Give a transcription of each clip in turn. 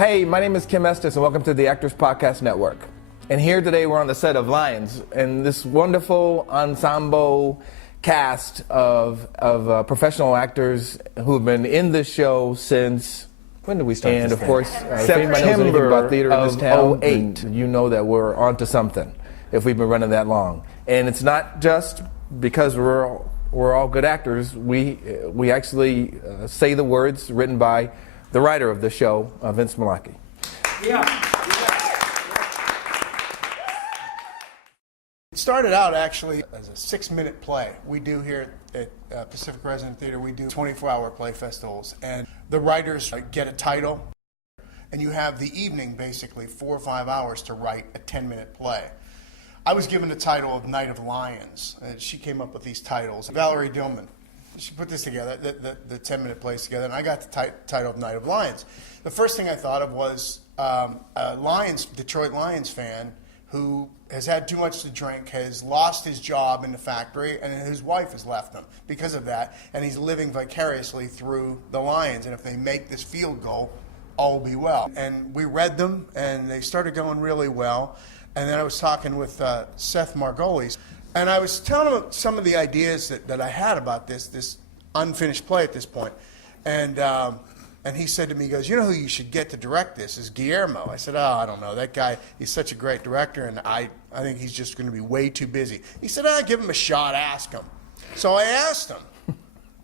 Hey, my name is Kim Estes, and welcome to the Actors Podcast Network. And here today we're on the set of Lions, and this wonderful ensemble cast of professional actors who have been in this show since... When did we start and this of thing? course, September about theater in this town, of 08. You know that we're onto something if we've been running that long. And it's not just because we're all good actors. We actually say the words written by the writer of the show, Vince Malaki. Yeah. It started out actually as a 6-minute play. We do here at Pacific Resident Theater, we do 24-hour play festivals. And the writers get a title, and you have the evening, basically, 4 or 5 hours to write a 10-minute play. I was given the title of Night of Lions. She came up with these titles. Valerie Dillman, she put this together, the 10-minute plays together, and I got the title of Night of Lions. The first thing I thought of was a Detroit Lions fan who has had too much to drink, has lost his job in the factory, and his wife has left him because of that, and he's living vicariously through the Lions, and if they make this field goal, all will be well. And we read them, and they started going really well, and then I was talking with Seth Margolis, and I was telling him some of the ideas that I had about this unfinished play at this point, and he said to me, he goes, you know who you should get to direct this is Guillermo. I said, I don't know. That guy, he's such a great director, and I think he's just going to be way too busy. He said, give him a shot, ask him. So I asked him,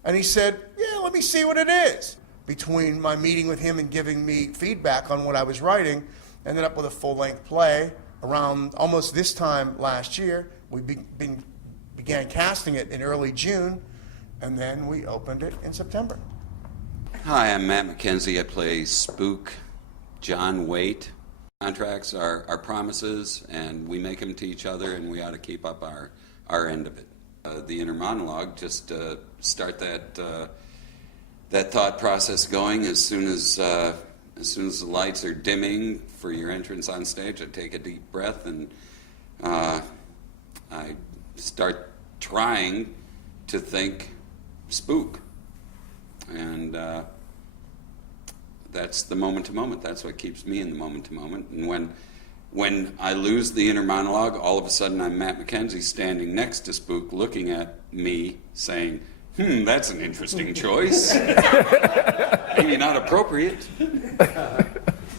and he said, yeah, let me see what it is. Between my meeting with him and giving me feedback on what I was writing, ended up with a full-length play around almost this time last year. We began casting it in early June, and then we opened it in September. Hi, I'm Matt McKenzie. I play Spook John Waite. Contracts are promises, and we make them to each other, and we ought to keep up our end of it. The inner monologue, just start that thought process going as soon as the lights are dimming for your entrance on stage. I take a deep breath, and I start trying to think spook. And that's the moment to moment. That's what keeps me in the moment to moment. And when I lose the inner monologue, all of a sudden I'm Matt McKenzie standing next to Spook, looking at me, saying, that's an interesting choice. Maybe not appropriate.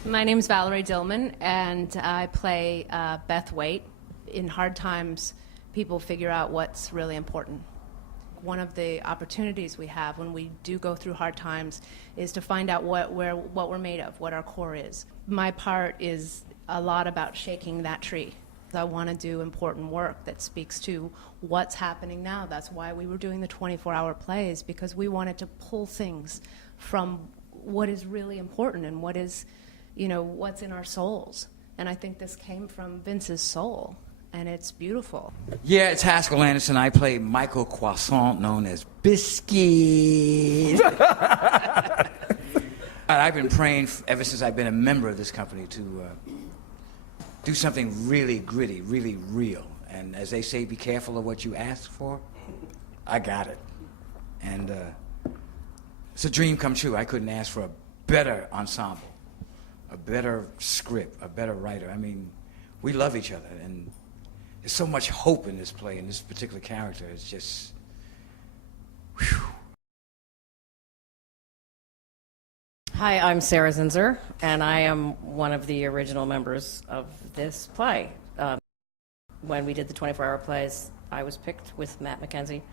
My name's Valerie Dillman, and I play Beth Waite. In hard times, people figure out what's really important. One of the opportunities we have when we do go through hard times is to find out what we're made of, what our core is. My part is a lot about shaking that tree. I want to do important work that speaks to what's happening now. That's why we were doing the 24-hour plays, because we wanted to pull things from what is really important and what is, what's in our souls. And I think this came from Vince's soul. And it's beautiful. Yeah, it's Haskell Anderson. I play Michael Croissant, known as Biscuit. I've been praying ever since I've been a member of this company to do something really gritty, really real. And as they say, be careful of what you ask for. I got it. And it's a dream come true. I couldn't ask for a better ensemble, a better script, a better writer. I mean, we love each other, and there's so much hope in this play, in this particular character. It's just, whew. Hi, I'm Sarah Zinzer, and I am one of the original members of this play. When we did the 24-hour plays, I was picked with Matt McKenzie.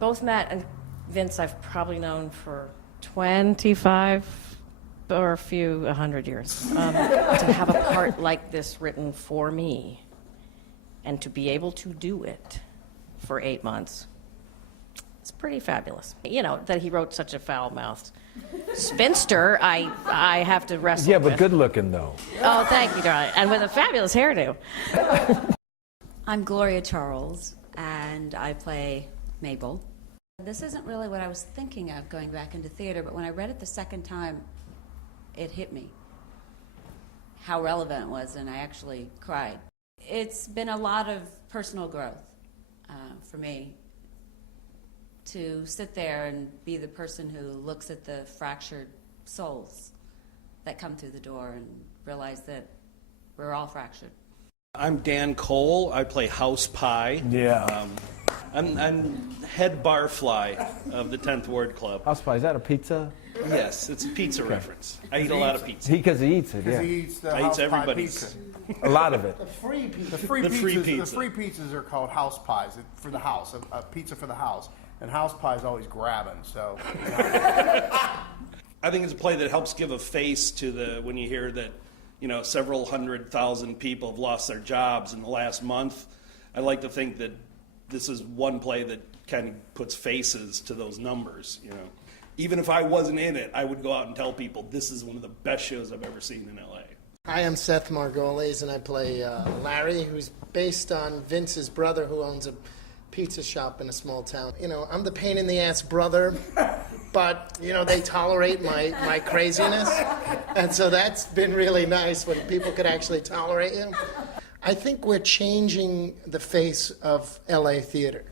Both Matt and Vince I've probably known for 25 or a few 100 years. To have a part like this written for me, and to be able to do it for 8 months, it's pretty fabulous. That he wrote such a foul-mouthed spinster, I have to wrestle with. Yeah, but good looking, though. Oh, thank you, darling. And with a fabulous hairdo. I'm Gloria Charles, and I play Mabel. This isn't really what I was thinking of going back into theater, but when I read it the second time, it hit me how relevant it was, and I actually cried. It's been a lot of personal growth for me to sit there and be the person who looks at the fractured souls that come through the door and realize that we're all fractured. I'm Dan Cole. I play House Pie. Yeah. I'm head barfly of the 10th Ward Club. House pie, is that a pizza? Yes, it's a pizza reference. I eat a lot of pizza. Because he eats it, Because yeah. he eats the I house eat pie everybody's. pizza. A lot of it. The free The free pizzas are called house pies for the house, a pizza for the house. And house pie is always grabbing, so. I think it's a play that helps give a face to when you hear that, several 100,000 people have lost their jobs in the last month. I like to think that this is one play that kind of puts faces to those numbers, Even if I wasn't in it, I would go out and tell people this is one of the best shows I've ever seen in LA. Hi, I'm Seth Margolis, and I play Larry, who's based on Vince's brother, who owns a pizza shop in a small town. I'm the pain in the ass brother, but they tolerate my craziness, and so that's been really nice when people could actually tolerate you. I think we're changing the face of LA theater.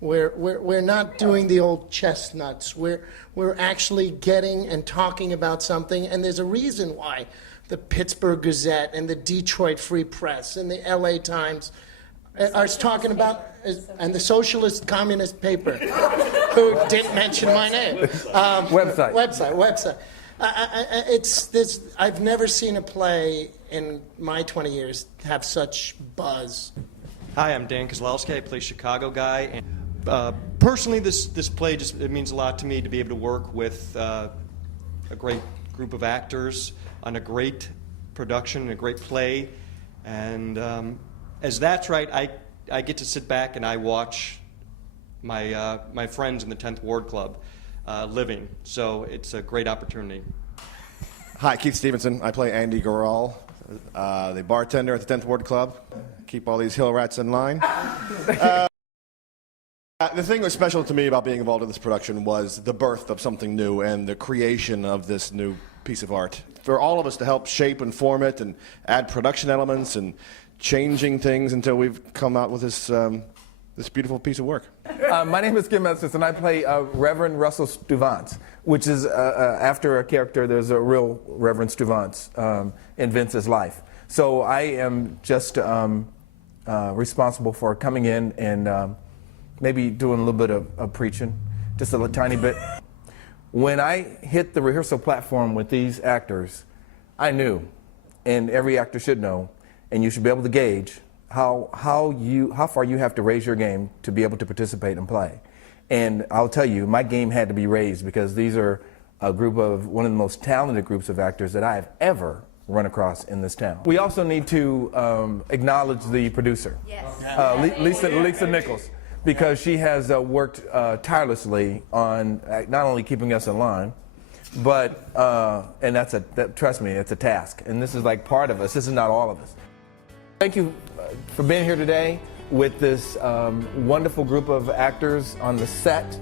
We're not doing the old chestnuts. We're actually getting and talking about something, and there's a reason why the Pittsburgh Gazette and the Detroit Free Press and the LA Times are talking about, and the Socialist Communist paper, who didn't mention my name. Website. I've never seen a play in my 20 years have such buzz. Hi, I'm Dan Kozlowski. I play Chicago Guy. And personally, this play it means a lot to me to be able to work with a great group of actors on a great production and a great play. And as that's right, I get to sit back and I watch my friends in the 10th Ward Club living. So it's a great opportunity. Hi, Keith Stevenson. I play Andy Goral, the bartender at the 10th Ward Club. Keep all these hill rats in line. The thing that was special to me about being involved in this production was the birth of something new and the creation of this new piece of art. For all of us to help shape and form it and add production elements and changing things until we've come out with this beautiful piece of work. My name is Kim Estes, and I play Reverend Russell Stuvance, which is after a character. There's a real Reverend Stuvance in Vince's life. So I am just responsible for coming in and maybe doing a little bit of preaching, just a tiny bit. When I hit the rehearsal platform with these actors, I knew, and every actor should know, and you should be able to gauge how far you have to raise your game to be able to participate and play. And I'll tell you, my game had to be raised because these are a group of one of the most talented groups of actors that I have ever run across in this town. We also need to acknowledge the producer, Lisa Nichols, because she has worked tirelessly on not only keeping us in line, but and trust me, it's a task. And this is like part of us. This is not all of us. Thank you for being here today with this wonderful group of actors on the set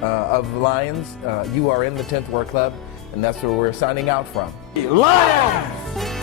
of Lions. You are in the 10th Ward Club, and that's where we're signing out from. Lions!